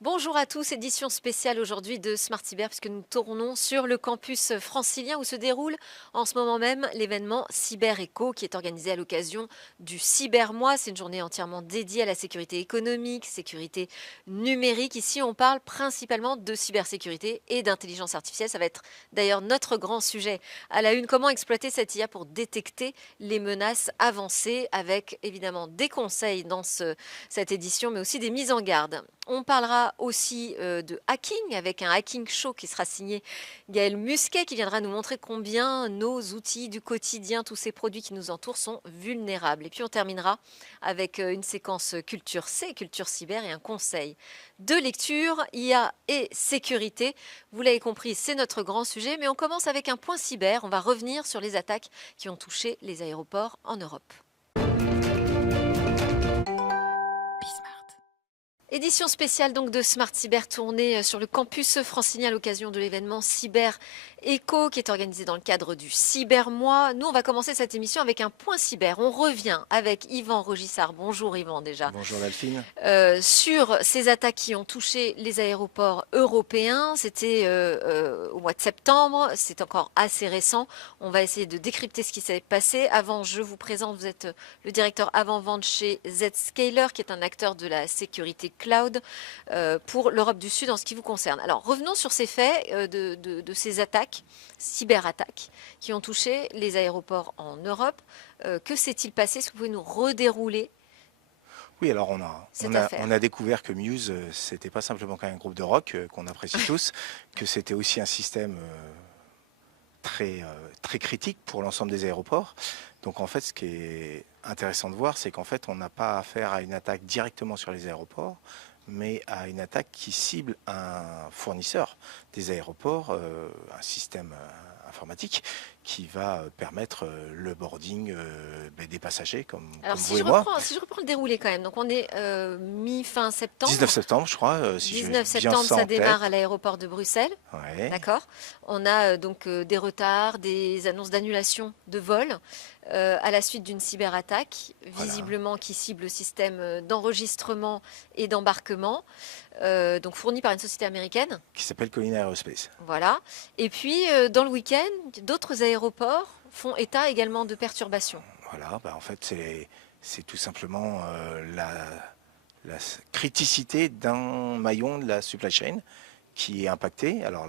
Bonjour à tous, édition spéciale aujourd'hui de Smart Cyber puisque nous tournons sur le campus francilien où se déroule en ce moment même l'événement Cyber Eco qui est organisé à l'occasion du Cybermois. C'est une journée entièrement dédiée à la sécurité économique, sécurité numérique. Ici, on parle principalement de cybersécurité et d'intelligence artificielle. Ça va être d'ailleurs notre grand sujet à la une. Comment exploiter cette IA pour détecter les menaces avancées avec évidemment des conseils dans cette édition mais aussi des mises en garde. On parlera aussi de hacking avec un hacking show qui sera signé Gaël Musquet qui viendra nous montrer combien nos outils du quotidien, tous ces produits qui nous entourent sont vulnérables. Et puis on terminera avec une séquence culture C, culture cyber et un conseil de lecture, IA et sécurité. Vous l'avez compris, c'est notre grand sujet, mais on commence avec un point cyber. On va revenir sur les attaques qui ont touché les aéroports en Europe. Édition spéciale donc de Smart Cyber tournée sur le campus francilien à l'occasion de l'événement Cyber Eco qui est organisé dans le cadre du Cybermois. Nous, on va commencer cette émission avec un point cyber. On revient avec Yvan Rogissard. Bonjour Yvan déjà. Bonjour Delphine. Sur ces attaques qui ont touché les aéroports européens. C'était au mois de septembre. C'est encore assez récent. On va essayer de décrypter ce qui s'est passé. Avant, je vous présente, vous êtes le directeur avant-vente chez Zscaler qui est un acteur de la sécurité cloud pour l'Europe du Sud en ce qui vous concerne. Alors revenons sur ces faits de ces attaques, cyberattaques, qui ont touché les aéroports en Europe. Que s'est-il passé? Est-ce que vous pouvez nous redérouler? Oui, alors on a découvert que Muse, c'était pas simplement qu'un groupe de rock qu'on apprécie tous, que c'était aussi un système très critique pour l'ensemble des aéroports. Donc en fait, ce qui est intéressant de voir, c'est qu'en fait, on n'a pas affaire à une attaque directement sur les aéroports, mais à une attaque qui cible un fournisseur des aéroports, un système informatique qui va permettre le boarding des passagers comme vous et moi. Si je reprends le déroulé quand même, donc on est mi-fin septembre. 19 septembre, je crois. Si 19 septembre, ça démarre à l'aéroport de Bruxelles. Ouais. D'accord. On a donc des retards, des annonces d'annulation de vol à la suite d'une cyberattaque, visiblement qui cible le système d'enregistrement et d'embarquement, donc fourni par une société américaine. Qui s'appelle Collina Aerospace. Voilà. Et puis, dans le week-end, d'autres aéroports font état également de perturbations. Voilà, en fait, c'est tout simplement la criticité d'un maillon de la supply chain qui est impacté. Alors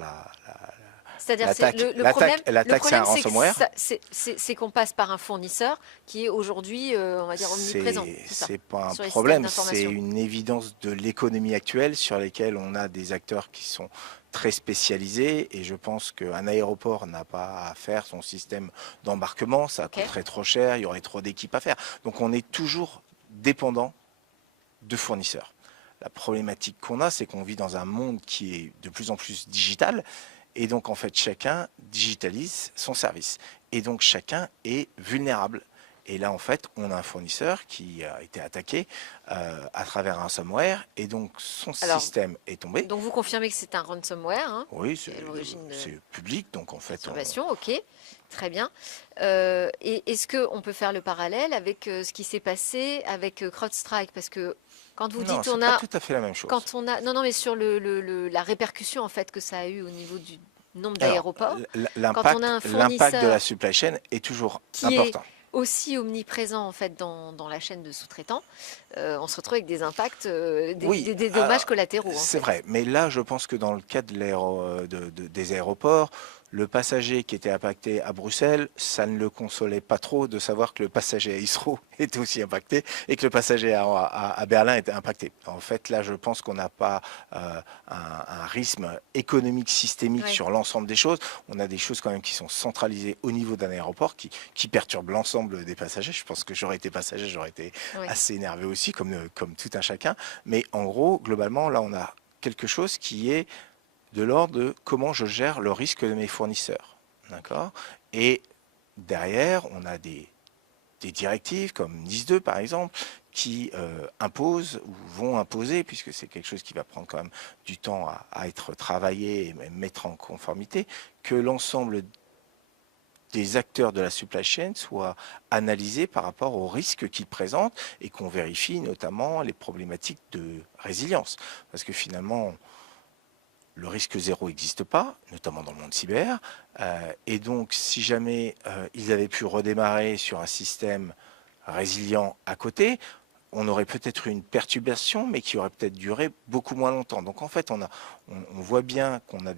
c'est-à-dire le problème, c'est un ransomware. C'est qu'on passe par un fournisseur qui est aujourd'hui, on va dire, omniprésent. C'est pas un problème, c'est une évidence de l'économie actuelle sur laquelle on a des acteurs qui sont très spécialisés et je pense qu'un aéroport n'a pas à faire son système d'embarquement, ça coûterait trop cher, il y aurait trop d'équipes à faire. Donc on est toujours dépendant de fournisseurs. La problématique qu'on a, c'est qu'on vit dans un monde qui est de plus en plus digital. Et donc, en fait, chacun digitalise son service. Et donc, chacun est vulnérable. Et là, en fait, on a un fournisseur qui a été attaqué à travers un ransomware. Et donc, son système est tombé. Donc, vous confirmez que c'est un ransomware, hein? Oui, c'est public. Donc, en fait... Ok, très bien. Et est-ce qu'on peut faire le parallèle avec ce qui s'est passé avec CrowdStrike? Parce que quand vous dites on a... pas tout à fait la même chose. Quand on a, non, mais sur la répercussion en fait que ça a eu au niveau du nombre d'aéroports. L'impact de la supply chain est toujours important. Aussi omniprésent en fait dans la chaîne de sous-traitants, on se retrouve avec des impacts, des dommages collatéraux. C'est vrai, mais là je pense que dans le cas des aéroports, le passager qui était impacté à Bruxelles, ça ne le consolait pas trop de savoir que le passager à Heathrow était aussi impacté et que le passager à Berlin était impacté. En fait, là, je pense qu'on n'a pas un rythme économique systémique sur l'ensemble des choses. On a des choses quand même qui sont centralisées au niveau d'un aéroport qui perturbent l'ensemble des passagers. Je pense que j'aurais été passager, j'aurais été assez énervé aussi, comme tout un chacun. Mais en gros, globalement, là, on a quelque chose qui est de l'ordre de comment je gère le risque de mes fournisseurs. D'accord ? Et derrière, on a des directives comme NIS2 par exemple, qui imposent ou vont imposer, puisque c'est quelque chose qui va prendre quand même du temps à être travaillé et même mettre en conformité, que l'ensemble des acteurs de la supply chain soient analysés par rapport aux risques qu'ils présentent et qu'on vérifie notamment les problématiques de résilience. Parce que finalement, le risque zéro n'existe pas, notamment dans le monde cyber. Et donc, si jamais ils avaient pu redémarrer sur un système résilient à côté, on aurait peut-être eu une perturbation, mais qui aurait peut-être duré beaucoup moins longtemps. Donc en fait, on voit bien qu'on a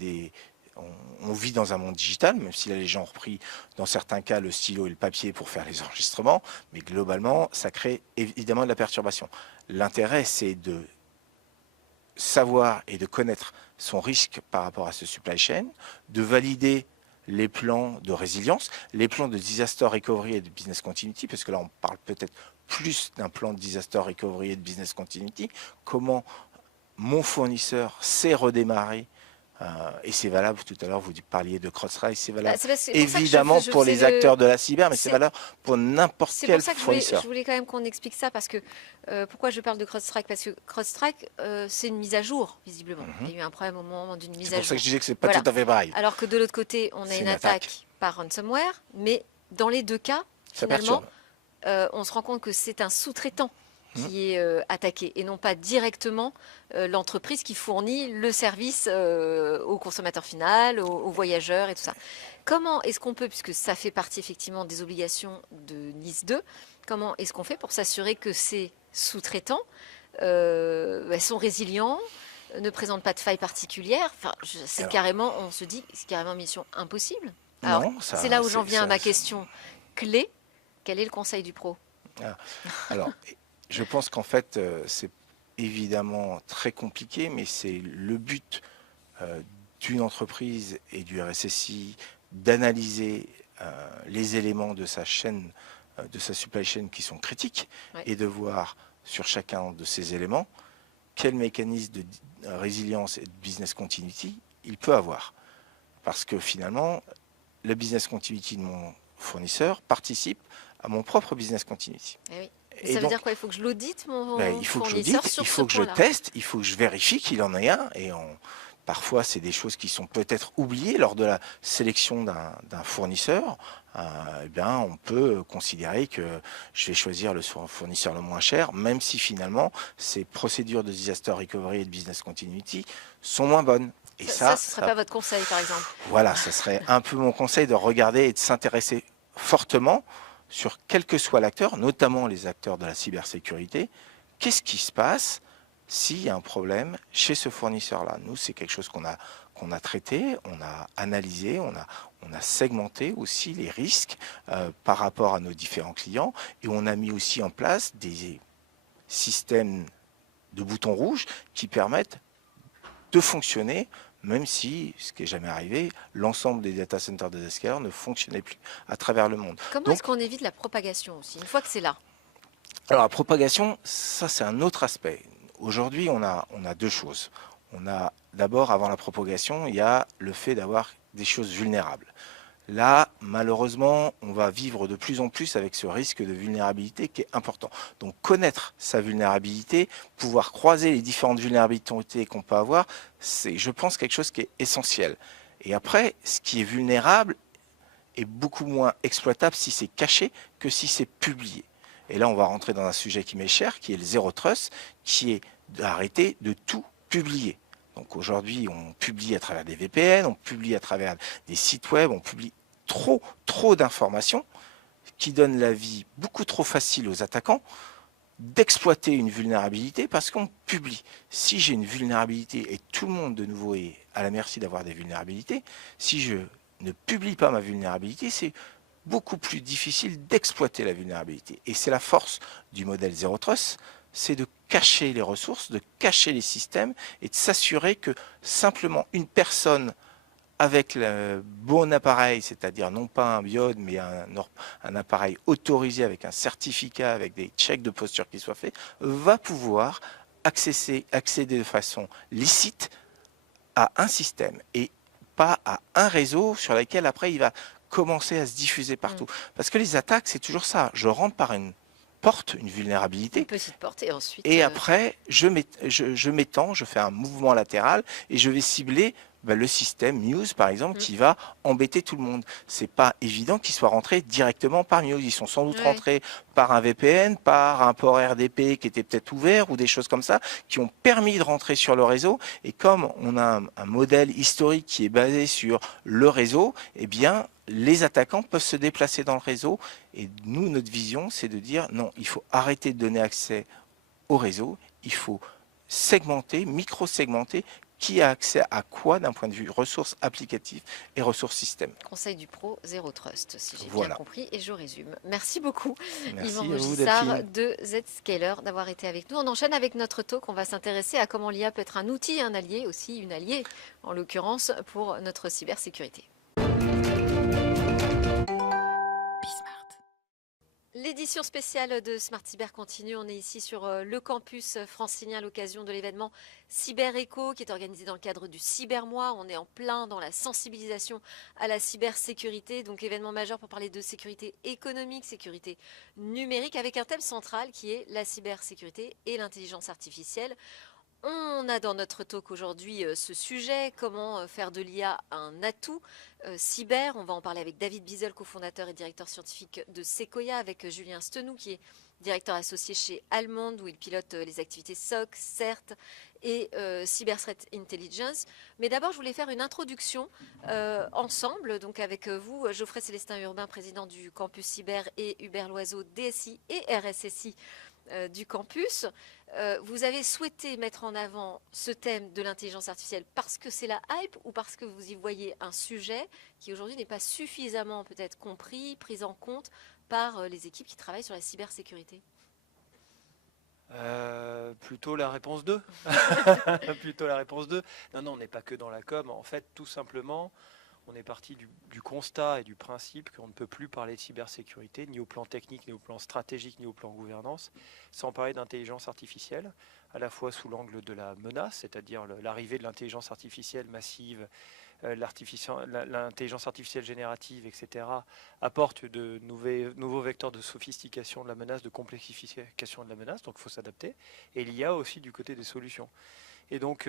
on vit dans un monde digital, même si là les gens ont repris dans certains cas le stylo et le papier pour faire les enregistrements, mais globalement, ça crée évidemment de la perturbation. L'intérêt, c'est de savoir et de connaître son risque par rapport à ce supply chain, de valider les plans de résilience, les plans de disaster recovery et de business continuity, parce que là on parle peut-être plus d'un plan de disaster recovery et de business continuity, comment mon fournisseur sait redémarrer, et c'est valable, tout à l'heure vous parliez de CrowdStrike, c'est valable évidemment pour les acteurs de la cyber, mais c'est valable pour n'importe quel fournisseur. Je voulais quand même qu'on explique ça, parce que pourquoi je parle de CrowdStrike? Parce que CrowdStrike, c'est une mise à jour, visiblement. Il y a eu un problème au moment d'une mise à jour. C'est pour ça que je disais que c'est pas tout à fait pareil. Alors que de l'autre côté, on a une attaque par ransomware, mais dans les deux cas, finalement, on se rend compte que c'est un sous-traitant qui est attaqué et non pas directement l'entreprise qui fournit le service au consommateur final, aux voyageurs et tout ça. Comment est-ce qu'on peut, puisque ça fait partie effectivement des obligations de NIS 2, comment est-ce qu'on fait pour s'assurer que ces sous-traitants sont résilients, ne présentent pas de failles particulières? Enfin, c'est carrément, on se dit, c'est carrément mission impossible. C'est là où j'en viens à ma question clé. Quel est le conseil du pro? Alors, je pense qu'en fait, c'est évidemment très compliqué, mais c'est le but d'une entreprise et du RSSI d'analyser les éléments de sa chaîne, de sa supply chain qui sont critiques, et de voir sur chacun de ces éléments quel mécanisme de résilience et de business continuity il peut avoir. Parce que finalement, le business continuity de mon fournisseur participe à mon propre business continuity. Et ça veut dire quoi? Il faut que je l'audite, mon il faut que je fournisseur, l'audite, il faut que je teste, il faut que je vérifie qu'il en ait un. Et parfois, c'est des choses qui sont peut-être oubliées lors de la sélection d'un fournisseur. On peut considérer que je vais choisir le fournisseur le moins cher, même si finalement, ces procédures de disaster recovery et de business continuity sont moins bonnes. Et ça, ce ne serait pas votre conseil, par exemple? Voilà, ça serait un peu mon conseil de regarder et de s'intéresser fortement sur quel que soit l'acteur, notamment les acteurs de la cybersécurité. Qu'est-ce qui se passe s'il y a un problème chez ce fournisseur-là? Nous, c'est quelque chose qu'on a traité, on a analysé, on a segmenté aussi les risques par rapport à nos différents clients, et on a mis aussi en place des systèmes de boutons rouges qui permettent de fonctionner, même si, ce qui n'est jamais arrivé, l'ensemble des data centers de Zscaler ne fonctionnait plus à travers le monde. Comment est-ce qu'on évite la propagation aussi, une fois que c'est là? Alors la propagation, ça c'est un autre aspect. Aujourd'hui, on a deux choses. On a d'abord, avant la propagation, il y a le fait d'avoir des choses vulnérables. Là, malheureusement, on va vivre de plus en plus avec ce risque de vulnérabilité qui est important. Donc connaître sa vulnérabilité, pouvoir croiser les différentes vulnérabilités qu'on peut avoir, c'est, je pense, quelque chose qui est essentiel. Et après, ce qui est vulnérable est beaucoup moins exploitable si c'est caché que si c'est publié. Et là, on va rentrer dans un sujet qui m'est cher, qui est le Zero Trust, qui est d'arrêter de tout publier. Donc aujourd'hui, on publie à travers des VPN, on publie à travers des sites web, on publie trop d'informations qui donnent la vie beaucoup trop facile aux attaquants d'exploiter une vulnérabilité parce qu'on publie. Si j'ai une vulnérabilité, et tout le monde de nouveau est à la merci d'avoir des vulnérabilités, si je ne publie pas ma vulnérabilité, c'est beaucoup plus difficile d'exploiter la vulnérabilité. Et c'est la force du modèle Zero Trust, c'est de cacher les ressources, de cacher les systèmes et de s'assurer que simplement une personne avec le bon appareil, c'est-à-dire non pas un BIOD, mais un appareil autorisé avec un certificat, avec des checks de posture qui soient faits, va pouvoir accéder de façon licite à un système et pas à un réseau sur lequel après il va commencer à se diffuser partout. Parce que les attaques, c'est toujours ça. Je rentre par une porte, une vulnérabilité. Une petite porte et ensuite... Et après, je m'étends, je fais un mouvement latéral et je vais cibler le système Muse, par exemple, Mm. qui va embêter tout le monde. C'est pas évident qu'ils soient rentrés directement par Muse. Ils sont sans doute Ouais. rentrés par un VPN, par un port RDP qui était peut-être ouvert ou des choses comme ça, qui ont permis de rentrer sur le réseau. Et comme on a un modèle historique qui est basé sur le réseau, eh bien, les attaquants peuvent se déplacer dans le réseau. Et nous, notre vision, c'est de dire non, il faut arrêter de donner accès au réseau, il faut segmenter, micro-segmenter qui a accès à quoi d'un point de vue ressources applicatives et ressources système. Conseil du pro, zéro trust, si j'ai bien Voilà. compris, et je résume. Merci beaucoup, Yvan Merci à vous, Regissard Delphine. de Zscaler, d'avoir été avec nous. On enchaîne avec notre talk. On va s'intéresser à comment l'IA peut être un outil, un allié, aussi une alliée, en l'occurrence, pour notre cybersécurité. L'édition spéciale de Smart Cyber continue. On est ici sur le campus francilien à l'occasion de l'événement Cyber Echo qui est organisé dans le cadre du Cybermois. On est en plein dans la sensibilisation à la cybersécurité, donc événement majeur pour parler de sécurité économique, sécurité numérique, avec un thème central qui est la cybersécurité et l'intelligence artificielle. On a dans notre talk aujourd'hui ce sujet, comment faire de l'IA un atout cyber. On va en parler avec David Bizel, cofondateur et directeur scientifique de Sequoia, avec Julien Stenou, qui est directeur associé chez Allemande, où il pilote les activités SOC, CERT et Cyber Threat Intelligence. Mais d'abord, je voulais faire une introduction ensemble, donc avec vous, Geoffrey Célestin Urbain, président du campus cyber, et Hubert Loiseau, DSI et RSSI du campus. Vous avez souhaité mettre en avant ce thème de l'intelligence artificielle parce que c'est la hype ou parce que vous y voyez un sujet qui aujourd'hui n'est pas suffisamment peut-être compris, pris en compte par les équipes qui travaillent sur la cybersécurité? Plutôt la réponse 2. Plutôt la réponse 2. Non, non, on n'est pas que dans la com. En fait, tout simplement, on est parti du constat et du principe qu'on ne peut plus parler de cybersécurité, ni au plan technique, ni au plan stratégique, ni au plan gouvernance, sans parler d'intelligence artificielle, à la fois sous l'angle de la menace, c'est-à-dire l'arrivée de l'intelligence artificielle massive, l'intelligence artificielle générative, etc., apporte de nouveaux vecteurs de sophistication de la menace, de complexification de la menace, donc il faut s'adapter. Et il y a aussi du côté des solutions. Et donc,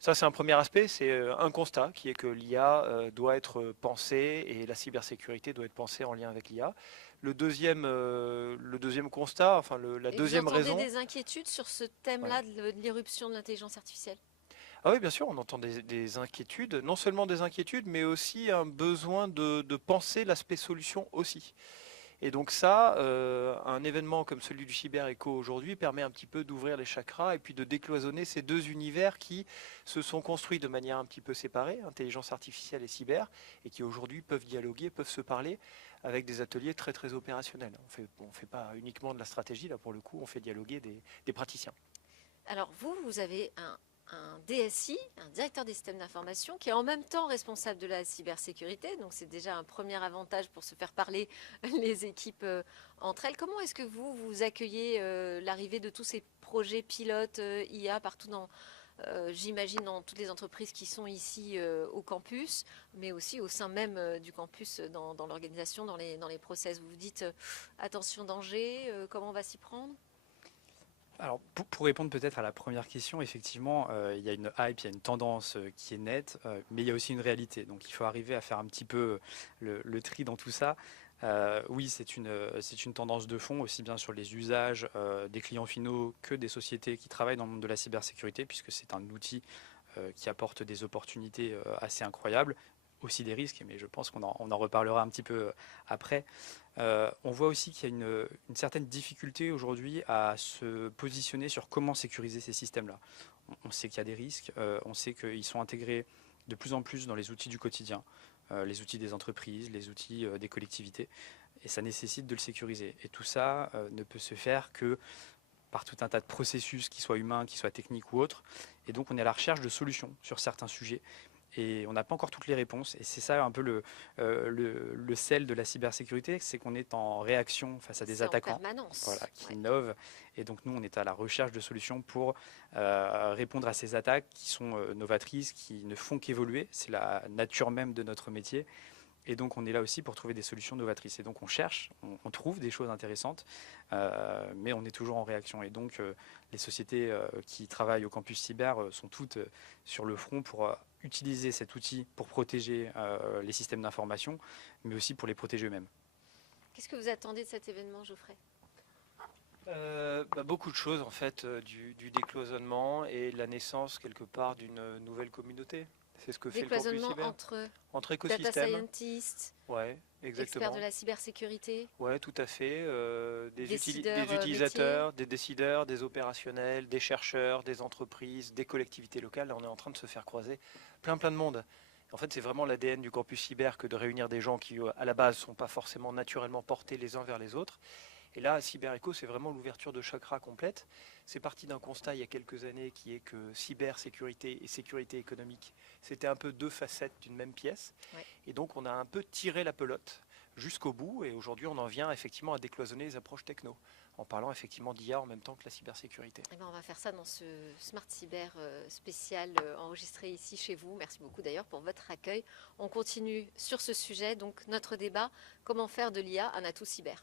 ça, c'est un premier aspect, c'est un constat qui est que l'IA doit être pensée et la cybersécurité doit être pensée en lien avec l'IA. Le deuxième constat, enfin la Et deuxième vous entendez raison. des inquiétudes sur ce thème-là de l'irruption de l'intelligence artificielle? Ah oui, bien sûr, on entend des inquiétudes, non seulement des inquiétudes, mais aussi un besoin de penser l'aspect solution aussi. Et donc ça, un événement comme celui du Cyber Echo aujourd'hui permet un petit peu d'ouvrir les chakras et puis de décloisonner ces deux univers qui se sont construits de manière un petit peu séparée, intelligence artificielle et cyber, et qui aujourd'hui peuvent dialoguer, peuvent se parler avec des ateliers très très opérationnels. On fait pas uniquement de la stratégie, là pour le coup, on fait dialoguer des praticiens. Alors vous avez un DSI, un directeur des systèmes d'information, qui est en même temps responsable de la cybersécurité. Donc c'est déjà un premier avantage pour se faire parler les équipes entre elles. Comment est-ce que vous accueillez l'arrivée de tous ces projets pilotes IA partout j'imagine, dans toutes les entreprises qui sont ici au campus, mais aussi au sein même du campus, dans l'organisation, dans les process? Vous vous dites attention danger, comment on va s'y prendre? Alors, pour répondre peut-être à la première question, effectivement, il y a une hype, il y a une tendance qui est nette, mais il y a aussi une réalité. Donc, il faut arriver à faire un petit peu le tri dans tout ça. Oui, c'est une tendance de fond, aussi bien sur les usages des clients finaux que des sociétés qui travaillent dans le monde de la cybersécurité, puisque c'est un outil qui apporte des opportunités assez incroyables, aussi des risques, mais je pense on en reparlera un petit peu après. On voit aussi qu'il y a une certaine difficulté aujourd'hui à se positionner sur comment sécuriser ces systèmes-là. On sait qu'il y a des risques, on sait qu'ils sont intégrés de plus en plus dans les outils du quotidien, les outils des entreprises, les outils des collectivités, et ça nécessite de le sécuriser. Et tout ça ne peut se faire que par tout un tas de processus, qu'ils soient humains, qu'ils soient techniques ou autres. Et donc on est à la recherche de solutions sur certains sujets. Et on n'a pas encore toutes les réponses. Et c'est ça un peu le sel de la cybersécurité, c'est qu'on est en réaction face à des C'est en attaquants, permanence. voilà, qui Ouais. innovent. Et donc nous, on est à la recherche de solutions pour répondre à ces attaques qui sont novatrices, qui ne font qu'évoluer. C'est la nature même de notre métier. Et donc on est là aussi pour trouver des solutions novatrices. Et donc on cherche, on trouve des choses intéressantes, mais on est toujours en réaction. Et donc les sociétés qui travaillent au campus cyber sont toutes sur le front pour utiliser cet outil pour protéger les systèmes d'information, mais aussi pour les protéger eux-mêmes. Qu'est-ce que vous attendez de cet événement, Geoffrey? Beaucoup de choses en fait, du décloisonnement et la naissance quelque part d'une nouvelle communauté. C'est ce que fait le campus Décloisonnement cyber. entre data écosystèmes. scientists, Ouais, experts exactement. de la cybersécurité, Ouais, tout à fait. Des décideurs, utilisateurs, des décideurs, des opérationnels, des chercheurs, des entreprises, des collectivités locales. Là, on est en train de se faire croiser plein de monde. En fait, c'est vraiment l'ADN du campus cyber que de réunir des gens qui, à la base, ne sont pas forcément naturellement portés les uns vers les autres. Et là, CyberEco, c'est vraiment l'ouverture de chakra complète. C'est parti d'un constat il y a quelques années qui est que cybersécurité et sécurité économique, c'était un peu deux facettes d'une même pièce. Ouais. Et donc, on a un peu tiré la pelote jusqu'au bout. Et aujourd'hui, on en vient effectivement à décloisonner les approches techno, en parlant effectivement d'IA en même temps que la cybersécurité. Eh ben, on va faire ça dans ce Smart Cyber spécial enregistré ici chez vous. Merci beaucoup d'ailleurs pour votre accueil. On continue sur ce sujet, donc notre débat, comment faire de l'IA un atout cyber.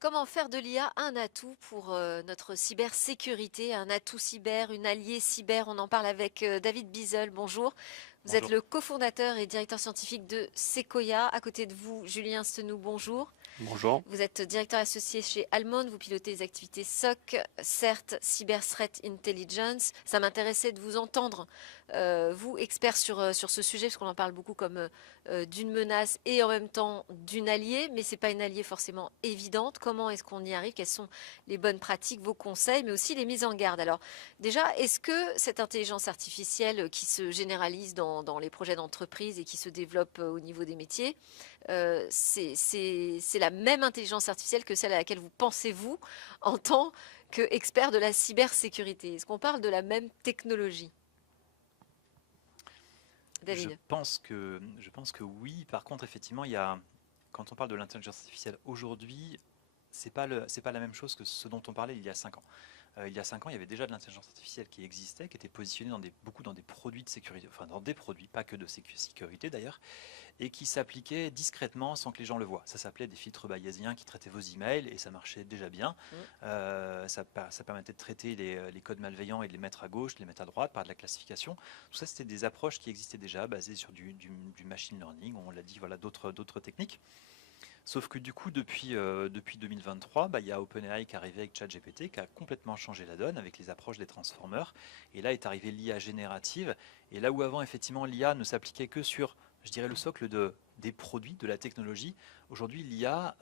Comment faire de l'IA un atout pour notre cybersécurité, un atout cyber, une alliée cyber? On en parle avec David Bizel. Bonjour. Vous êtes le cofondateur et directeur scientifique de Sequoia. À côté de vous, Julien Stenou, bonjour. Bonjour. Vous êtes directeur associé chez Almond, vous pilotez les activités SOC, CERT, Cyber Threat Intelligence. Ça m'intéressait de vous entendre, vous, expert sur ce sujet, parce qu'on en parle beaucoup comme d'une menace et en même temps d'une alliée, mais ce n'est pas une alliée forcément évidente. Comment est-ce qu'on y arrive? Quelles sont les bonnes pratiques, vos conseils, mais aussi les mises en garde? Alors déjà, est-ce que cette intelligence artificielle qui se généralise dans les projets d'entreprise et qui se développe au niveau des métiers, c'est la même intelligence artificielle que celle à laquelle vous pensez, vous, en tant qu'expert de la cybersécurité? Est-ce qu'on parle de la même technologie? David? Je pense que oui. Par contre, effectivement, quand on parle de l'intelligence artificielle aujourd'hui, c'est pas la même chose que ce dont on parlait il y a 5 ans. Il y a 5 ans, il y avait déjà de l'intelligence artificielle qui existait, qui était positionnée beaucoup dans des produits de sécurité, enfin dans des produits, pas que de sécurité d'ailleurs, et qui s'appliquaient discrètement sans que les gens le voient. Ça s'appelait des filtres bayésiens qui traitaient vos emails et ça marchait déjà bien. Ça permettait de traiter les codes malveillants et de les mettre à gauche, de les mettre à droite par de la classification. Tout ça, c'était des approches qui existaient déjà, basées sur du machine learning, on l'a dit, voilà, d'autres techniques. Sauf que du coup, depuis 2023, il y a OpenAI qui est arrivé avec ChatGPT, qui a complètement changé la donne avec les approches des transformers. Et là est arrivé l'IA générative. Et là où avant, effectivement, l'IA ne s'appliquait que sur, je dirais, le socle des produits, de la technologie, aujourd'hui, l'IA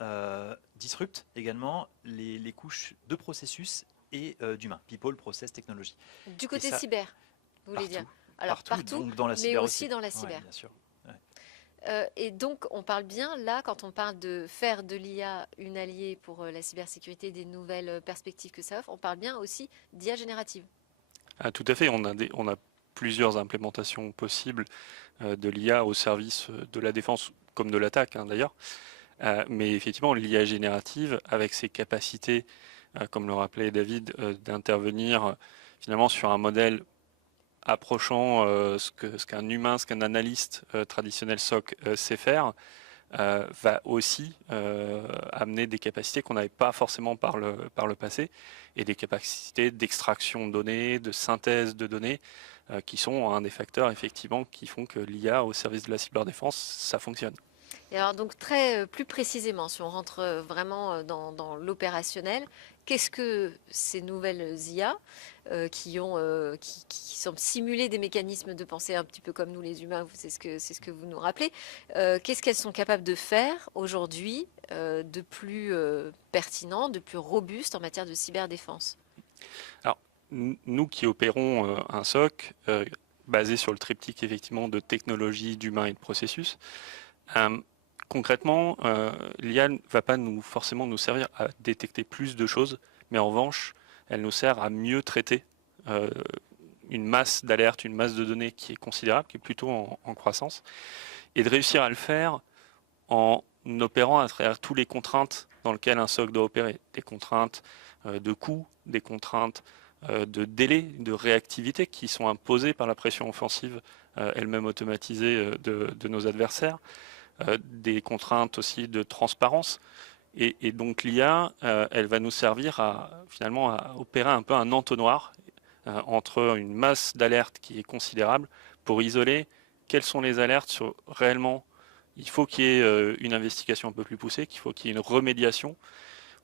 disrupte également les couches de processus et d'humains. People, process, technologie. Du côté cyber, vous voulez dire? Alors partout, donc dans la mais cyber aussi dans la cyber. Ouais, bien sûr. Et donc, on parle bien, là, quand on parle de faire de l'IA une alliée pour la cybersécurité, des nouvelles perspectives que ça offre, on parle bien aussi d'IA générative. Ah, tout à fait, on a plusieurs implémentations possibles de l'IA au service de la défense comme de l'attaque d'ailleurs. Mais effectivement, l'IA générative, avec ses capacités, comme le rappelait David, d'intervenir finalement sur un modèle approchant ce qu'un humain, ce qu'un analyste traditionnel SOC sait faire, va aussi amener des capacités qu'on n'avait pas forcément par le passé, et des capacités d'extraction de données, de synthèse de données, qui sont un des facteurs effectivement qui font que l'IA au service de la cyberdéfense, ça fonctionne. Et alors donc plus précisément, si on rentre vraiment dans l'opérationnel, qu'est-ce que ces nouvelles IA qui semblent simuler des mécanismes de pensée un petit peu comme nous les humains, c'est ce que vous nous rappelez, qu'est-ce qu'elles sont capables de faire aujourd'hui de plus pertinent, de plus robuste en matière de cyberdéfense? Alors, nous qui opérons un SOC basé sur le triptyque effectivement de technologie, d'humain et de processus, concrètement, l'IA ne va pas forcément nous servir à détecter plus de choses, mais en revanche, elle nous sert à mieux traiter une masse d'alertes, une masse de données qui est considérable, qui est plutôt en croissance, et de réussir à le faire en opérant à travers toutes les contraintes dans lesquelles un SOC doit opérer. Des contraintes de coût, des contraintes de délai, de réactivité qui sont imposées par la pression offensive elle-même automatisée de nos adversaires. Des contraintes aussi de transparence. Et donc l'IA, elle va nous servir finalement à opérer un peu un entonnoir entre une masse d'alertes qui est considérable pour isoler quelles sont les alertes sur réellement. Il faut qu'il y ait une investigation un peu plus poussée, qu'il faut qu'il y ait une remédiation,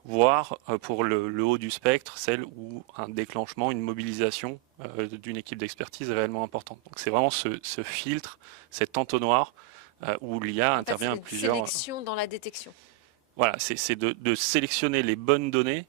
voire pour le haut du spectre, celle où un déclenchement, une mobilisation d'une équipe d'expertise est réellement importante. Donc c'est vraiment ce filtre, cet entonnoir où l'IA En fait, intervient à c'est une plusieurs. sélection dans la détection. Voilà, c'est de sélectionner les bonnes données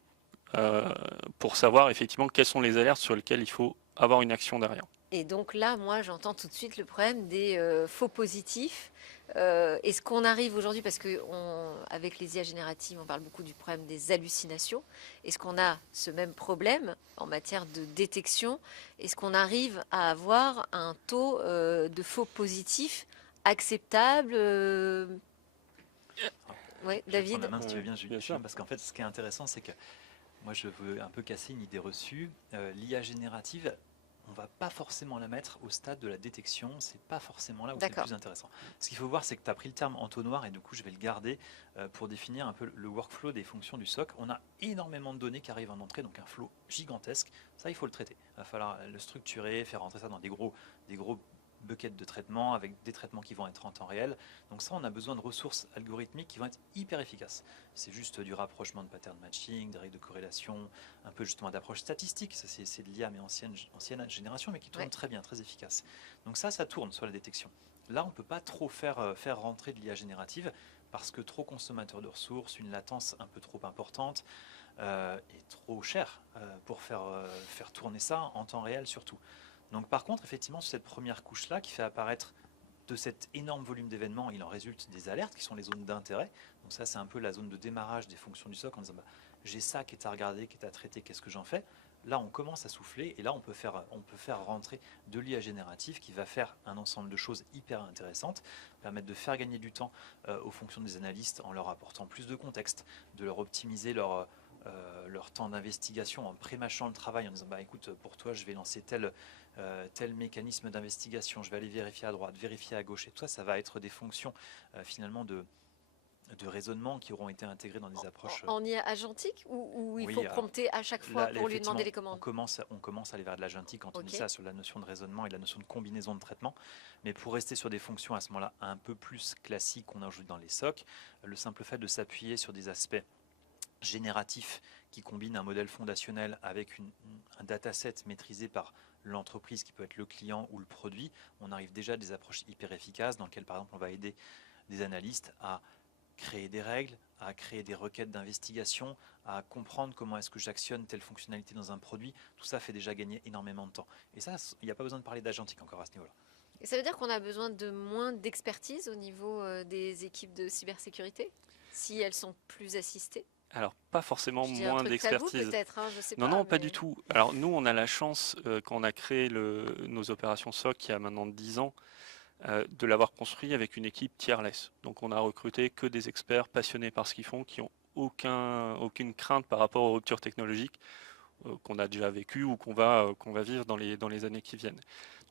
pour savoir effectivement quelles sont les alertes sur lesquelles il faut avoir une action derrière. Et donc là, moi, j'entends tout de suite le problème des faux positifs. Est-ce qu'on arrive aujourd'hui, parce qu'avec les IA génératives, on parle beaucoup du problème des hallucinations. Est-ce qu'on a ce même problème en matière de détection? Est-ce qu'on arrive à avoir un taux de faux positifs acceptable? Oui, Je vais prendre David? la main si tu veux bien, Bien Julien, sûr. parce qu'en fait, ce qui est intéressant, c'est que moi, je veux un peu casser une idée reçue. L'IA générative, on va pas forcément la mettre au stade de la détection. C'est pas forcément là où c'est le D'accord. plus intéressant. Ce qu'il faut voir, c'est que tu as pris le terme entonnoir et du coup, je vais le garder pour définir un peu le workflow des fonctions du SOC. On a énormément de données qui arrivent en entrée, donc un flow gigantesque. Ça, il faut le traiter. Il va falloir le structurer, faire rentrer ça dans des gros buckets de traitement avec des traitements qui vont être en temps réel. Donc ça, on a besoin de ressources algorithmiques qui vont être hyper efficaces. C'est juste du rapprochement de pattern matching, des règles de corrélation, un peu justement d'approche statistique. Ça, c'est de l'IA, mais ancienne génération, mais qui tourne Ouais. très bien, très efficace. Donc ça tourne sur la détection. Là, on ne peut pas trop faire rentrer de l'IA générative parce que trop consommateur de ressources, une latence un peu trop importante et trop cher pour faire tourner ça en temps réel surtout. Donc par contre, effectivement, sur cette première couche-là qui fait apparaître de cet énorme volume d'événements, il en résulte des alertes qui sont les zones d'intérêt. Donc ça, c'est un peu la zone de démarrage des fonctions du SOC en disant j'ai ça qui est à regarder, qui est à traiter, qu'est-ce que j'en fais? Là, on commence à souffler et là, on peut faire rentrer de l'IA générative qui va faire un ensemble de choses hyper intéressantes, permettre de faire gagner du temps aux fonctions des analystes en leur apportant plus de contexte, de leur optimiser leur temps d'investigation en prémâchant le travail en disant écoute, pour toi je vais lancer tel mécanisme d'investigation, je vais aller vérifier à droite, vérifier à gauche, et tout ça, ça va être des fonctions finalement de raisonnement qui auront été intégrées dans des approches. En IA agentique ou il Oui, faut alors, prompter à chaque fois là, pour lui demander les effectivement, commandes? on commence à aller vers de l'agentique quand on Ok. dit ça sur la notion de raisonnement et la notion de combinaison de traitement. Mais pour rester sur des fonctions à ce moment-là un peu plus classiques qu'on a aujourd'hui dans les SOC, le simple fait de s'appuyer sur des aspects génératifs qui combinent un modèle fondationnel avec un dataset maîtrisé par l'entreprise qui peut être le client ou le produit, on arrive déjà à des approches hyper efficaces dans lesquelles par exemple on va aider des analystes à créer des règles, à créer des requêtes d'investigation, à comprendre comment est-ce que j'actionne telle fonctionnalité dans un produit. Tout ça fait déjà gagner énormément de temps. Et ça, il n'y a pas besoin de parler d'agentique encore à ce niveau-là. Et ça veut dire qu'on a besoin de moins d'expertise au niveau des équipes de cybersécurité, si elles sont plus assistées? Alors, pas forcément Je dis un moins truc tabou d'expertise. peut-être, hein, je sais Non, pas. non, pas mais- du tout. Alors, nous, on a la chance, quand on a créé nos opérations SOC il y a maintenant 10 ans, de l'avoir construit avec une équipe tierless. Donc, on a recruté que des experts passionnés par ce qu'ils font, qui n'ont aucune crainte par rapport aux ruptures technologiques qu'on a déjà vécues ou qu'on va vivre dans les années qui viennent.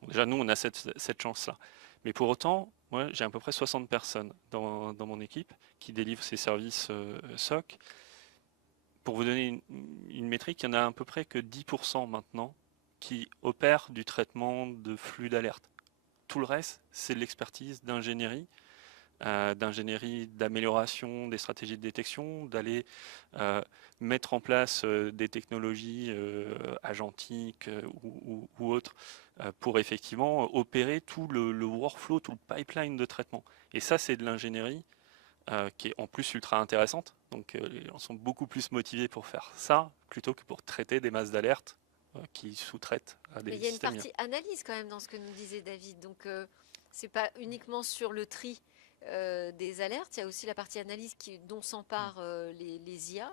Donc, déjà, nous, on a cette chance-là. Mais pour autant, moi, j'ai à peu près 60 personnes dans mon équipe qui délivrent ces services SOC. Pour vous donner une métrique, il y en a à peu près que 10% maintenant qui opèrent du traitement de flux d'alerte. Tout le reste, c'est de l'expertise d'ingénierie, d'amélioration des stratégies de détection, d'aller mettre en place des technologies agentiques ou autres pour effectivement opérer tout le workflow, tout le pipeline de traitement. Et ça, c'est de l'ingénierie qui est en plus ultra intéressante. Donc les gens sont beaucoup plus motivés pour faire ça plutôt que pour traiter des masses d'alertes qui sous-traitent à des Mais il y a une systèmes. partie analyse quand même dans ce que nous disait David. Donc, c'est pas uniquement sur le tri des alertes, il y a aussi la partie analyse dont s'emparent les IA.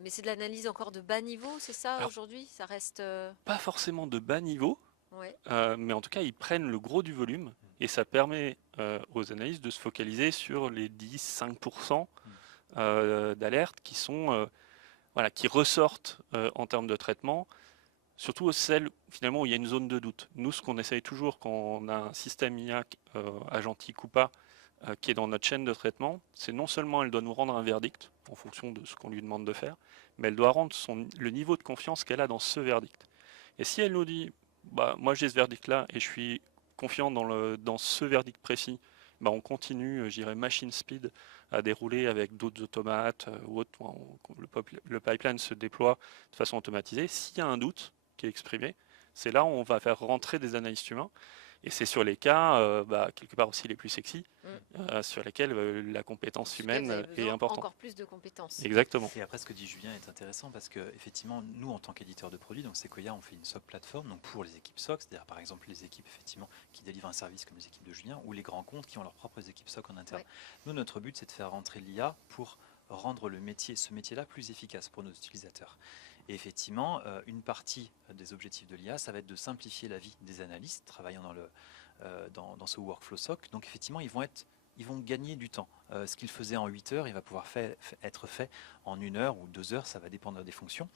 Mais c'est de l'analyse encore de bas niveau, c'est ça Alors, aujourd'hui? Ça reste. Pas forcément de bas niveau, Ouais. mais en tout cas, ils prennent le gros du volume et ça permet aux analystes de se focaliser sur les 10-5% d'alertes qui sont qui ressortent en termes de traitement, surtout celles finalement où il y a une zone de doute. Nous, ce qu'on essaye toujours quand on a un système IA agentique ou pas qui est dans notre chaîne de traitement, c'est non seulement elle doit nous rendre un verdict en fonction de ce qu'on lui demande de faire, mais elle doit rendre le niveau de confiance qu'elle a dans ce verdict. Et si elle nous dit moi j'ai ce verdict là et je suis confiant dans ce verdict précis, bah, on continue, je dirais, machine speed à dérouler avec d'autres automates ou autres. Le pipeline se déploie de façon automatisée. S'il y a un doute qui est exprimé, c'est là où on va faire rentrer des analystes humains. Et c'est sur les cas, quelque part aussi les plus sexy, sur lesquels la compétence Sur lesquels vous humaine avez est besoin importante. encore plus de compétences. Exactement. Et après, ce que dit Julien est intéressant parce que effectivement, nous, en tant qu'éditeur de produits, donc Sequoia, on fait une SOC plateforme, donc pour les équipes SOC, c'est-à-dire par exemple les équipes effectivement qui délivrent un service comme les équipes de Julien, ou les grands comptes qui ont leurs propres équipes SOC en interne. Ouais. Nous, notre but, c'est de faire rentrer l'IA pour rendre ce métier-là plus efficace pour nos utilisateurs. Et effectivement, une partie des objectifs de l'IA, ça va être de simplifier la vie des analystes travaillant dans ce workflow SOC. Donc effectivement, ils vont gagner du temps. Ce qu'ils faisaient en 8 heures, il va pouvoir être fait en 1 heure ou 2 heures, ça va dépendre des fonctions.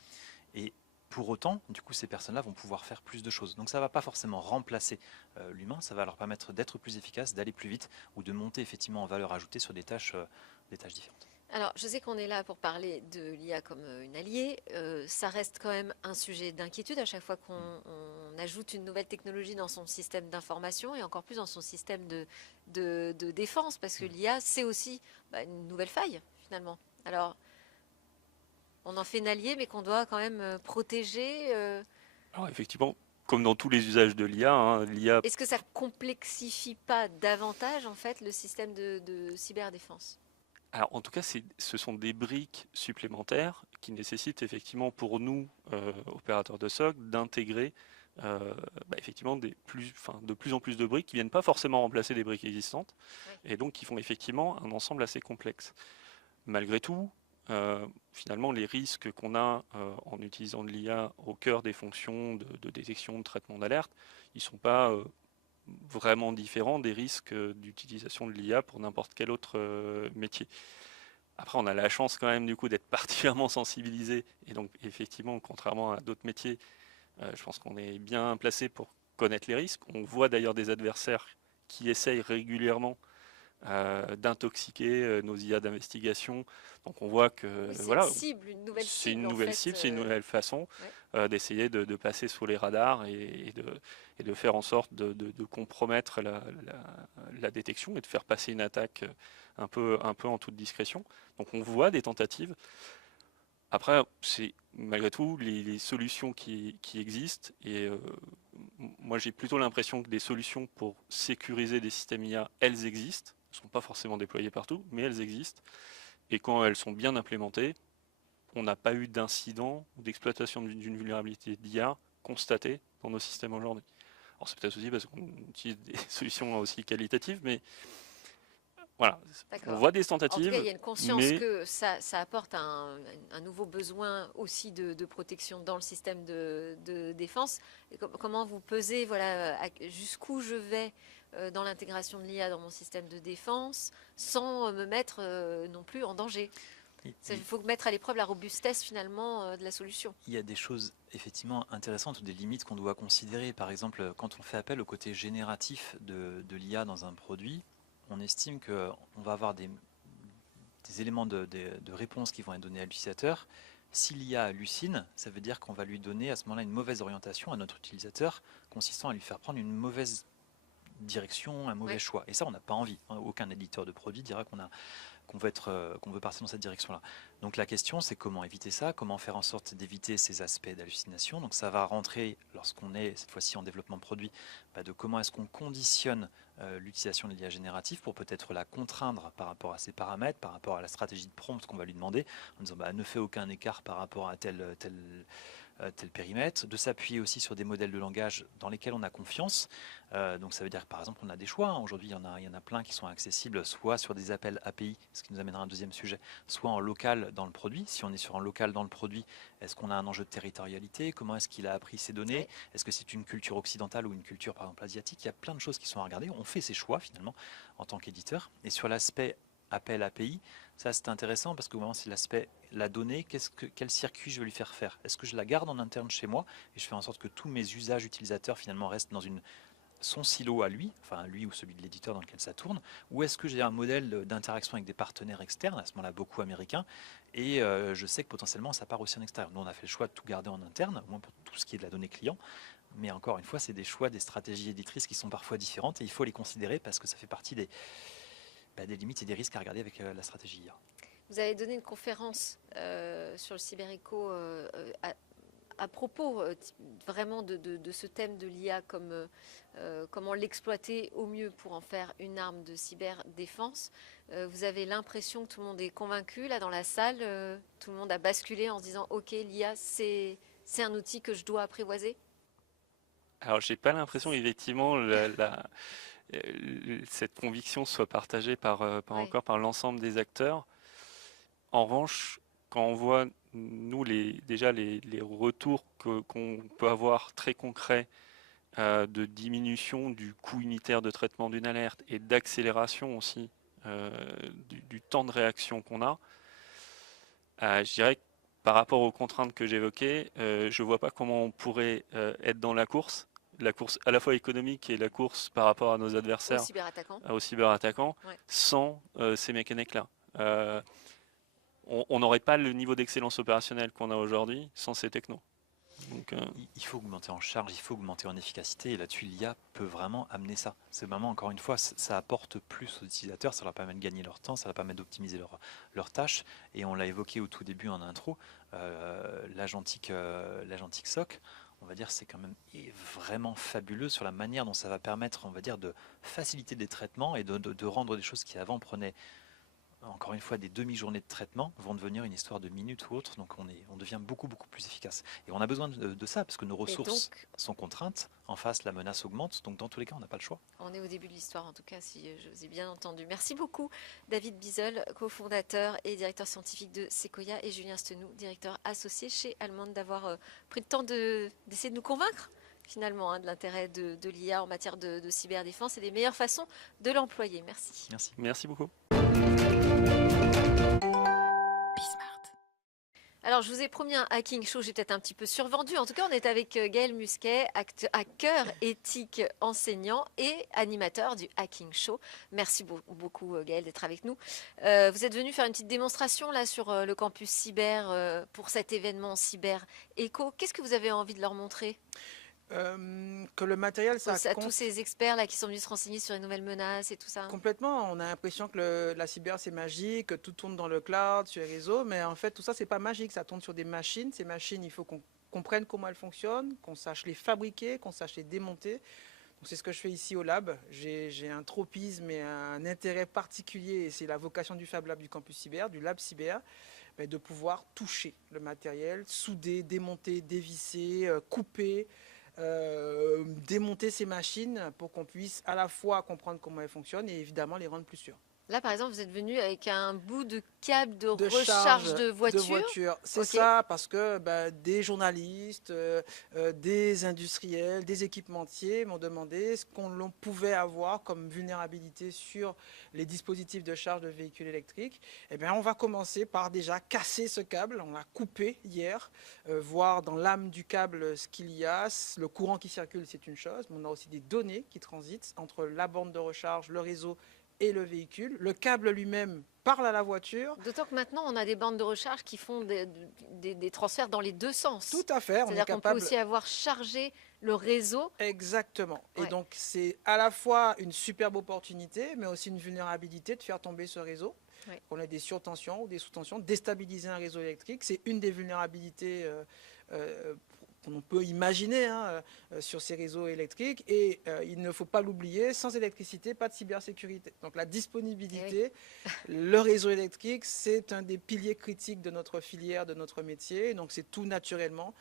Et pour autant, du coup, ces personnes-là vont pouvoir faire plus de choses. Donc ça ne va pas forcément remplacer l'humain, ça va leur permettre d'être plus efficaces, d'aller plus vite ou de monter effectivement en valeur ajoutée sur des tâches différentes. Alors, je sais qu'on est là pour parler de l'IA comme une alliée. Ça reste quand même un sujet d'inquiétude à chaque fois qu'on ajoute une nouvelle technologie dans son système d'information et encore plus dans son système de défense, parce que l'IA, c'est aussi une nouvelle faille, finalement. Alors, on en fait une alliée, mais qu'on doit quand même protéger. Alors effectivement, comme dans tous les usages de l'IA, l'IA, Est-ce que ça complexifie pas davantage, en fait, le système de cyberdéfense? alors en tout cas, ce sont des briques supplémentaires qui nécessitent effectivement pour nous, opérateurs de SOC, d'intégrer effectivement de plus en plus de briques qui viennent pas forcément remplacer des briques existantes, et donc qui font effectivement un ensemble assez complexe. Malgré tout, finalement, les risques qu'on a en utilisant de l'IA au cœur des fonctions de détection, de traitement d'alerte, ils ne sont pas vraiment différents des risques d'utilisation de l'IA pour n'importe quel autre métier. Après, on a la chance quand même du coup d'être particulièrement sensibilisé, et donc effectivement, contrairement à d'autres métiers, je pense qu'on est bien placé pour connaître les risques. On voit d'ailleurs des adversaires qui essayent régulièrement d'intoxiquer nos IA d'investigation. Donc on voit que Oui, c'est voilà, une cible, une nouvelle c'est cible. une en nouvelle fait, cible, c'est une nouvelle façon d'essayer de passer sous les radars et de faire en sorte de compromettre la détection et de faire passer une attaque un peu en toute discrétion. Donc on voit des tentatives. Après, c'est malgré tout les solutions qui existent, et moi j'ai plutôt l'impression que des solutions pour sécuriser des systèmes IA, elles existent, elles ne sont pas forcément déployées partout, mais elles existent, et quand elles sont bien implémentées, on n'a pas eu d'incident ou d'exploitation d'une vulnérabilité d'IA constatée dans nos systèmes aujourd'hui. Alors c'est peut-être aussi parce qu'on utilise des solutions aussi qualitatives, mais voilà, on D'accord. voit des En tout tentatives, cas, il y a une conscience mais que ça apporte un nouveau besoin aussi de protection dans le système de défense. Et comment vous pesez, voilà, jusqu'où je vais dans l'intégration de l'IA dans mon système de défense sans me mettre non plus en danger? Il faut mettre à l'épreuve la robustesse finalement de la solution. Il y a des choses effectivement intéressantes ou des limites qu'on doit considérer. Par exemple, quand on fait appel au côté génératif de l'IA dans un produit, on estime qu'on va avoir des éléments de réponse qui vont être donnés à l'utilisateur. Si l'IA hallucine, ça veut dire qu'on va lui donner à ce moment-là une mauvaise orientation à notre utilisateur, consistant à lui faire prendre une mauvaise direction, un mauvais choix. Et ça, on n'a pas envie. Aucun éditeur de produit dira qu'on veut partir dans cette direction-là. Donc la question, c'est comment éviter ça, comment faire en sorte d'éviter ces aspects d'hallucination. Donc ça va rentrer, lorsqu'on est cette fois-ci en développement de produit, de comment est-ce qu'on conditionne l'utilisation de l'IA générative pour peut-être la contraindre par rapport à ses paramètres, par rapport à la stratégie de prompt qu'on va lui demander, en disant ne fais aucun écart par rapport à tel périmètre, de s'appuyer aussi sur des modèles de langage dans lesquels on a confiance. Donc ça veut dire que par exemple on a des choix. Aujourd'hui il y en a plein qui sont accessibles soit sur des appels API, ce qui nous amènera à un deuxième sujet, soit en local dans le produit. Si on est sur un local dans le produit, est-ce qu'on a un enjeu de territorialité? Comment est-ce qu'il a appris ces données? Est-ce que c'est une culture occidentale ou une culture par exemple asiatique? Il y a plein de choses qui sont à regarder. On fait ses choix finalement en tant qu'éditeur. Et sur l'aspect appel API, ça c'est intéressant parce que vraiment c'est l'aspect, la donnée, quel circuit je vais lui faire faire? Est-ce que je la garde en interne chez moi et je fais en sorte que tous mes usages utilisateurs finalement restent dans son silo à lui, enfin lui ou celui de l'éditeur dans lequel ça tourne, ou est-ce que j'ai un modèle d'interaction avec des partenaires externes, à ce moment-là beaucoup américains, et je sais que potentiellement ça part aussi en extérieur. Nous on a fait le choix de tout garder en interne, au moins pour tout ce qui est de la donnée client, Mais encore une fois, c'est des choix, des stratégies éditrices qui sont parfois différentes et il faut les considérer parce que ça fait partie des limites et des risques à regarder avec la stratégie IA. Vous avez donné une conférence sur le cyber-éco à propos vraiment de ce thème de l'IA, comme comment l'exploiter au mieux pour en faire une arme de cyberdéfense. Vous avez l'impression que tout le monde est convaincu là dans la salle, tout le monde a basculé en se disant ok, l'IA c'est un outil que je dois apprivoiser? Alors, j'ai pas l'impression, effectivement, cette conviction soit partagée Ouais. encore par l'ensemble des acteurs. En revanche, quand on voit, nous, déjà les retours qu'on peut avoir très concrets de diminution du coût unitaire de traitement d'une alerte et d'accélération aussi du temps de réaction qu'on a, je dirais que par rapport aux contraintes que j'évoquais, je ne vois pas comment on pourrait être dans la course à la fois économique et la course par rapport à nos Aux adversaires, cyberattaquants? aux cyberattaquants, Ouais. sans ces mécaniques-là. On n'aurait pas le niveau d'excellence opérationnelle qu'on a aujourd'hui sans ces technos. Donc, Il faut augmenter en charge, il faut augmenter en efficacité et là-dessus l'IA peut vraiment amener ça. C'est vraiment, encore une fois, ça apporte plus aux utilisateurs, ça leur permet de gagner leur temps, ça leur permet d'optimiser leurs tâches et on l'a évoqué au tout début en intro, l'agentique SOC, on va dire c'est quand même vraiment fabuleux sur la manière dont ça va permettre, on va dire, de faciliter des traitements et de rendre des choses qui avant prenaient encore une fois, des demi-journées de traitement vont devenir une histoire de minutes ou autre, donc on devient beaucoup plus efficace. Et on a besoin de ça, parce que nos ressources sont contraintes, en face la menace augmente, donc dans tous les cas on n'a pas le choix. On est au début de l'histoire en tout cas, si je vous ai bien entendu. Merci beaucoup David Bizel, cofondateur et directeur scientifique de Sequoia, et Julien Stenou, directeur associé chez Allemande, d'avoir pris le temps d'essayer de nous convaincre finalement de l'intérêt de l'IA en matière de cyberdéfense et des meilleures façons de l'employer. Merci. merci beaucoup. Alors, je vous ai promis un hacking show, j'ai peut-être un petit peu survendu. En tout cas, on est avec Gaël Musquet, hacker éthique enseignant et animateur du hacking show. Merci beaucoup, Gaël, d'être avec nous. Vous êtes venu faire une petite démonstration là sur le campus cyber pour cet événement Cyber Eco. Qu'est-ce que vous avez envie de leur montrer? Que le matériel, ça À compte tous ces experts là qui sont venus se renseigner sur les nouvelles menaces et tout ça. complètement. On a l'impression que la cyber, c'est magique, que tout tourne dans le cloud, sur les réseaux, mais en fait, tout ça, c'est pas magique. Ça tourne sur des machines. Ces machines, il faut qu'on comprenne comment elles fonctionnent, qu'on sache les fabriquer, qu'on sache les démonter. Donc, c'est ce que je fais ici au lab. J'ai un tropisme et un intérêt particulier, et c'est la vocation du Fab Lab du campus cyber, du lab cyber, de pouvoir toucher le matériel, souder, démonter, dévisser, couper, démonter ces machines pour qu'on puisse à la fois comprendre comment elles fonctionnent et évidemment les rendre plus sûres. Là, par exemple, vous êtes venu avec un bout de câble de De recharge charge de voiture. C'est Ok. ça, parce que des journalistes, des industriels, des équipementiers m'ont demandé ce qu'on pouvait avoir comme vulnérabilité sur les dispositifs de charge de véhicules électriques. Eh bien, on va commencer par déjà casser ce câble. On l'a coupé hier, voir dans l'âme du câble ce qu'il y a. Le courant qui circule, c'est une chose, mais on a aussi des données qui transitent entre la borne de recharge, le réseau et le véhicule. Le câble lui-même parle à la voiture. D'autant que maintenant, on a des bandes de recharge qui font des transferts dans les deux sens. Tout à fait, on est C'est-à-dire qu'on peut capable. aussi avoir chargé le réseau. Exactement. Ouais. Et donc, c'est à la fois une superbe opportunité, mais aussi une vulnérabilité de faire tomber ce réseau. Ouais. On a des surtensions ou des sous-tensions, déstabiliser un réseau électrique. C'est une des vulnérabilités qu'on peut imaginer sur ces réseaux électriques. Et il ne faut pas l'oublier, sans électricité, pas de cybersécurité. Donc la disponibilité, le réseau électrique, c'est un des piliers critiques de notre filière, de notre métier. Donc c'est tout naturellement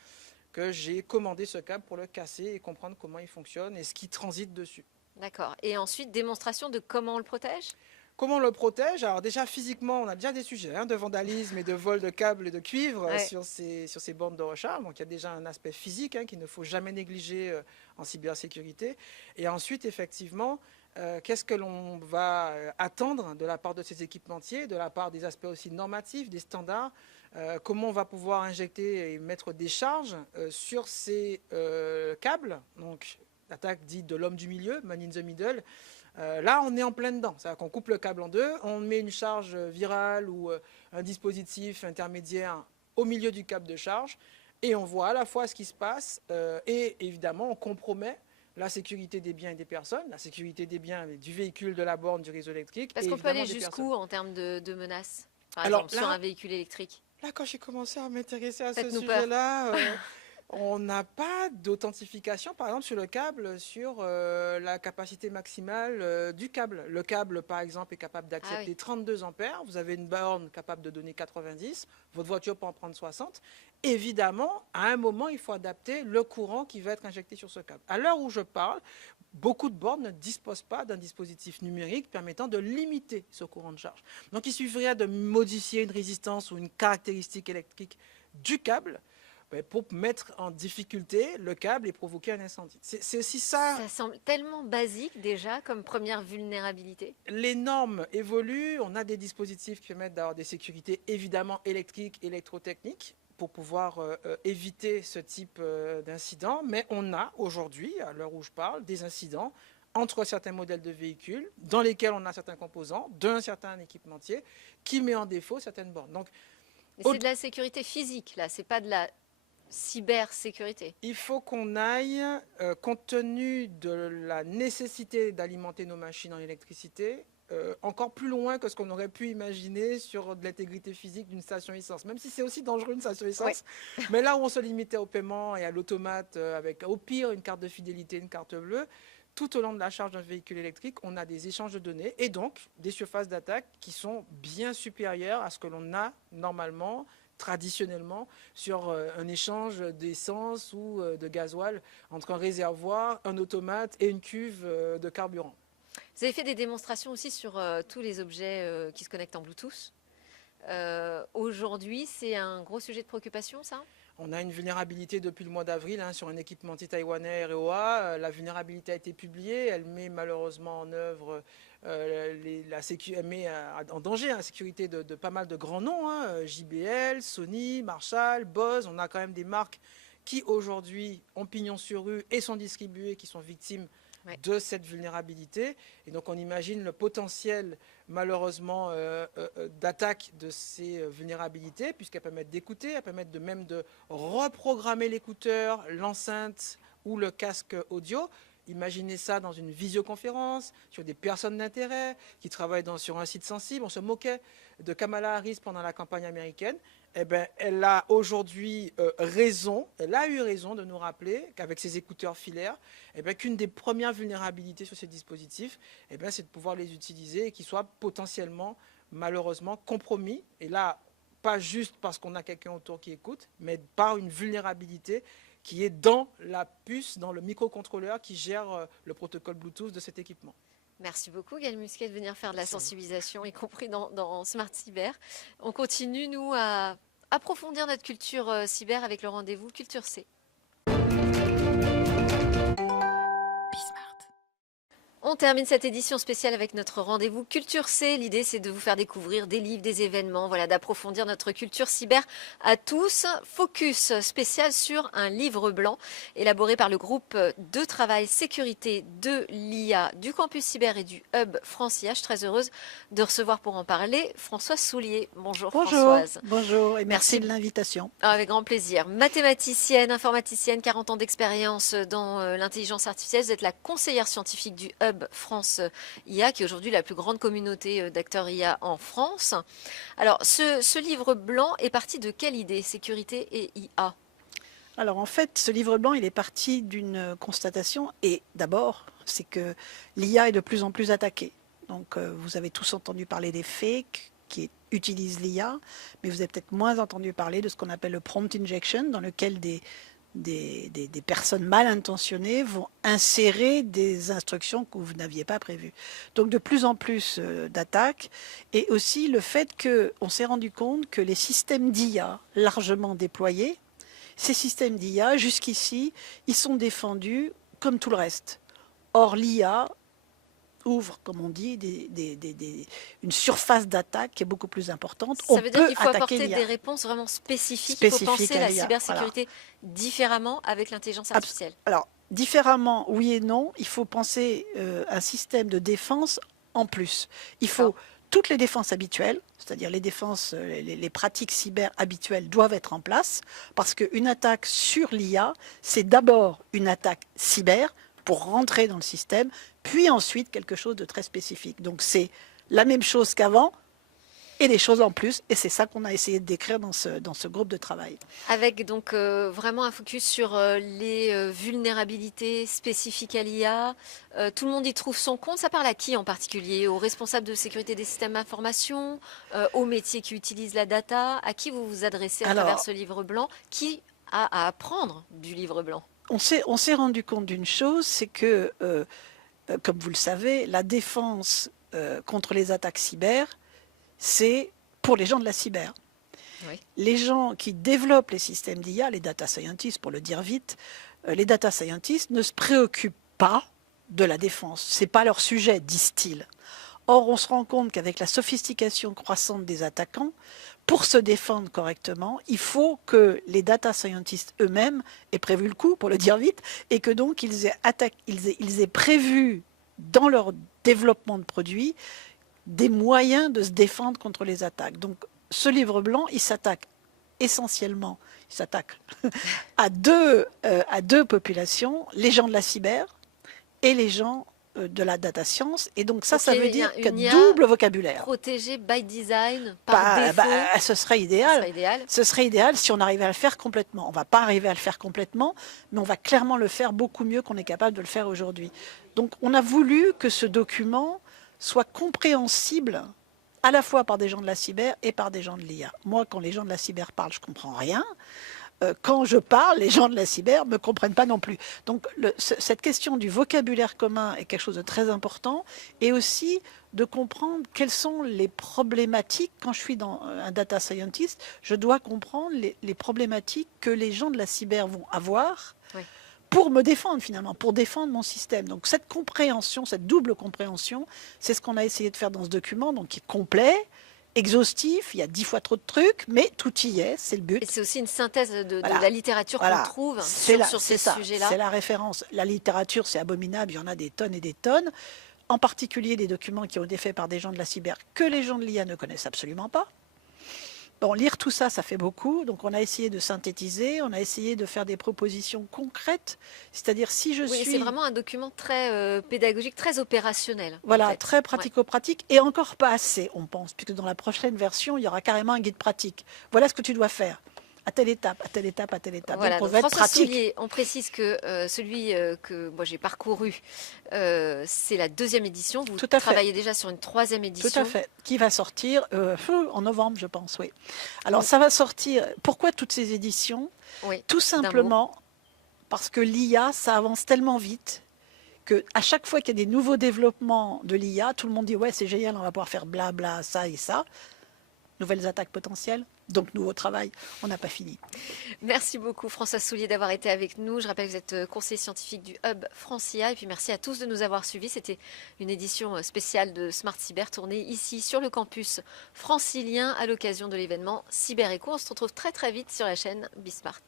que j'ai commandé ce câble pour le casser et comprendre comment il fonctionne et ce qui transite dessus. D'accord. Et ensuite, démonstration de comment on le protège. Comment on le protège? Alors déjà physiquement, on a déjà des sujets de vandalisme et de vol de câbles et de cuivre Ouais. sur ces bornes de recharge. Donc il y a déjà un aspect physique qu'il ne faut jamais négliger en cybersécurité. Et ensuite, effectivement, qu'est-ce que l'on va attendre de la part de ces équipementiers, de la part des aspects aussi normatifs, des standards, comment on va pouvoir injecter et mettre des charges sur ces câbles. Donc l'attaque dite de l'homme du milieu, man in the middle. Là, on est en plein dedans. C'est-à-dire qu'on coupe le câble en deux, on met une charge virale ou un dispositif intermédiaire au milieu du câble de charge. et on voit à la fois ce qui se passe et évidemment on compromet la sécurité des biens et des personnes, la sécurité des biens du véhicule, de la borne, du réseau électrique. Parce et qu'on peut aller évidemment des jusqu'où personnes. en termes de menaces, par Alors exemple, sur là- un véhicule électrique? Là, quand j'ai commencé à m'intéresser à ce Faites-nous peur. sujet-là, on n'a pas d'authentification, par exemple, sur le câble, sur la capacité maximale du câble. Le câble, par exemple, est capable d'accepter oui. 32 ampères. Vous avez une borne capable de donner 90. Votre voiture peut en prendre 60. Évidemment, à un moment, il faut adapter le courant qui va être injecté sur ce câble. À l'heure où je parle, beaucoup de bornes ne disposent pas d'un dispositif numérique permettant de limiter ce courant de charge. Donc, il suffirait de modifier une résistance ou une caractéristique électrique du câble pour mettre en difficulté le câble et provoquer un incendie. C'est aussi ça. Ça semble tellement basique déjà comme première vulnérabilité. Les normes évoluent, on a des dispositifs qui permettent d'avoir des sécurités évidemment électriques, électrotechniques pour pouvoir éviter ce type d'incident, mais on a aujourd'hui, à l'heure où je parle, des incidents entre certains modèles de véhicules dans lesquels on a certains composants d'un certain équipementier qui met en défaut certaines bornes. Donc, Mais c'est de la sécurité physique, là, c'est pas de la cybersécurité. il faut qu'on aille, compte tenu de la nécessité d'alimenter nos machines en électricité, encore plus loin que ce qu'on aurait pu imaginer sur de l'intégrité physique d'une station essence, même si c'est aussi dangereux une station essence. Mais là où on se limitait au paiement et à l'automate, avec au pire une carte de fidélité, une carte bleue, tout au long de la charge d'un véhicule électrique, on a des échanges de données et donc des surfaces d'attaque qui sont bien supérieures à ce que l'on a normalement, traditionnellement, sur un échange d'essence ou de gasoil entre un réservoir, un automate et une cuve de carburant. Vous avez fait des démonstrations aussi sur tous les objets qui se connectent en Bluetooth. Aujourd'hui, c'est un gros sujet de préoccupation, ça? On a une vulnérabilité depuis le mois d'avril sur un équipementier taïwanais REOA. La vulnérabilité a été publiée. Elle met malheureusement en œuvre, elle met en danger la sécurité de pas mal de grands noms. JBL, Sony, Marshall, Bose. On a quand même des marques qui aujourd'hui ont pignon sur rue et sont distribuées, qui sont victimes de cette vulnérabilité. Et donc on imagine le potentiel malheureusement d'attaque de ces vulnérabilités, puisqu'elles permettent d'écouter, elles permettent même de reprogrammer l'écouteur, l'enceinte ou le casque audio. Imaginez ça dans une visioconférence, sur des personnes d'intérêt qui travaillent sur un site sensible. On se moquait de Kamala Harris pendant la campagne américaine. Eh ben, elle a aujourd'hui raison, elle a eu raison de nous rappeler qu'avec ses écouteurs filaires, eh ben, qu'une des premières vulnérabilités sur ces dispositifs, eh ben, c'est de pouvoir les utiliser et qu'ils soient potentiellement, malheureusement, compromis. Et là, pas juste parce qu'on a quelqu'un autour qui écoute, mais par une vulnérabilité qui est dans la puce, dans le microcontrôleur qui gère le protocole Bluetooth de cet équipement. Merci beaucoup Gaël Musquet de venir faire de la sensibilisation, y compris dans Smart Cyber. On continue, nous, à approfondir notre culture cyber avec le rendez-vous Culture C. On termine cette édition spéciale avec notre rendez-vous Culture C. L'idée, c'est de vous faire découvrir des livres, des événements, voilà, d'approfondir notre culture cyber à tous. Focus spécial sur un livre blanc élaboré par le groupe de travail sécurité de l'IA du campus cyber et du hub France IA. Je suis très heureuse de recevoir pour en parler Françoise Soulier. Bonjour Françoise. Bonjour et Merci merci de l'invitation. Avec grand plaisir. Mathématicienne, informaticienne, 40 ans d'expérience dans l'intelligence artificielle. Vous êtes la conseillère scientifique du hub France IA, qui est aujourd'hui la plus grande communauté d'acteurs IA en France. Alors, ce livre blanc est parti de quelle idée, sécurité et IA? Alors en fait, ce livre blanc, il est parti d'une constatation et d'abord, c'est que l'IA est de plus en plus attaquée. Donc vous avez tous entendu parler des fakes qui utilisent l'IA, mais vous avez peut-être moins entendu parler de ce qu'on appelle le prompt injection, dans lequel des personnes mal intentionnées vont insérer des instructions que vous n'aviez pas prévues. Donc de plus en plus d'attaques, et aussi le fait qu'on s'est rendu compte que les systèmes d'IA largement déployés, ces systèmes d'IA, jusqu'ici, ils sont défendus comme tout le reste. Or l'IA ouvre, comme on dit, une surface d'attaque qui est beaucoup plus importante. Ça veut dire qu'il faut apporter des réponses vraiment spécifiques. Il faut penser la cybersécurité différemment avec l'intelligence artificielle. Alors, différemment, oui et non. Il faut penser un système de défense en plus. Il faut toutes les défenses habituelles, c'est-à-dire les défenses, les pratiques cyber habituelles doivent être en place, parce qu'une attaque sur l'IA, c'est d'abord une attaque cyber pour rentrer dans le système, puis ensuite quelque chose de très spécifique. Donc c'est la même chose qu'avant, et des choses en plus, et c'est ça qu'on a essayé de décrire dans ce groupe de travail. Avec donc vraiment un focus sur les vulnérabilités spécifiques à l'IA. Tout le monde y trouve son compte. Ça parle à qui en particulier? Aux responsables de sécurité des systèmes d'information, aux métiers qui utilisent la data? À qui vous vous adressez à travers ce livre blanc? Qui a à apprendre du livre blanc? On s'est rendu compte d'une chose, c'est que, comme vous le savez, la défense contre les attaques cyber, c'est pour les gens de la cyber. Oui. Les gens qui développent les systèmes d'IA, les data scientists pour le dire vite, les data scientists ne se préoccupent pas de la défense. Ce n'est pas leur sujet, disent-ils. Or, on se rend compte qu'avec la sophistication croissante des attaquants, pour se défendre correctement, il faut que les data scientists eux-mêmes aient prévu le coup, pour le dire vite, et que donc ils aient prévu dans leur développement de produits des moyens de se défendre contre les attaques. Donc, ce livre blanc, il s'attaque essentiellement, à deux populations, les gens de la cyber et les gens de la data science. Et donc ça veut dire qu'il y a double vocabulaire. Protégé by design, par défaut. Ce serait idéal. Ce serait idéal si on arrivait à le faire complètement. On ne va pas arriver à le faire complètement, mais on va clairement le faire beaucoup mieux qu'on est capable de le faire aujourd'hui. Donc on a voulu que ce document soit compréhensible à la fois par des gens de la cyber et par des gens de l'IA. Moi, quand les gens de la cyber parlent, je ne comprends rien. Quand je parle, les gens de la cyber ne me comprennent pas non plus. Donc cette question du vocabulaire commun est quelque chose de très important, et aussi de comprendre quelles sont les problématiques. Quand je suis un data scientist, je dois comprendre les problématiques que les gens de la cyber vont avoir. Oui. Pour me défendre finalement, pour défendre mon système. Donc cette compréhension, cette double compréhension, c'est ce qu'on a essayé de faire dans ce document, donc qui est complet, exhaustif, il y a 10 fois trop de trucs, mais tout y est, c'est le but. Et c'est aussi une synthèse de Voilà. la littérature qu'on trouve sur ces sujets-là. C'est la référence. La littérature, c'est abominable, il y en a des tonnes et des tonnes, en particulier des documents qui ont été faits par des gens de la cyber que les gens de l'IA ne connaissent absolument pas. Bon, lire tout ça, ça fait beaucoup. Donc, on a essayé de synthétiser, on a essayé de faire des propositions concrètes. C'est-à-dire, si je suis... C'est vraiment un document très pédagogique, très opérationnel. Voilà, en fait. très pratico-pratique, et encore pas assez, on pense, puisque dans la prochaine version, il y aura carrément un guide pratique. Voilà ce que tu dois faire. À telle étape, à telle étape, à telle étape. Voilà, donc, on donc va être François pratique. Soulier, on précise que celui que moi j'ai parcouru, c'est la 2e édition. Vous Tout à fait. travaillez déjà sur une 3e édition. Tout à fait. Qui va sortir en novembre, je pense, oui. Alors, ça va sortir... Pourquoi toutes ces éditions? Oui, Tout simplement parce que l'IA, ça avance tellement vite qu'à chaque fois qu'il y a des nouveaux développements de l'IA, tout le monde dit « Ouais, c'est génial, on va pouvoir faire blabla, ça et ça. » Nouvelles attaques potentielles, donc nouveau travail. On n'a pas fini. Merci beaucoup François Soulier d'avoir été avec nous. Je rappelle que vous êtes conseiller scientifique du Hub Francia. Et puis merci à tous de nous avoir suivis. C'était une édition spéciale de Smart Cyber tournée ici sur le campus francilien à l'occasion de l'événement Cyber Eco. On se retrouve très très vite sur la chaîne Bismart.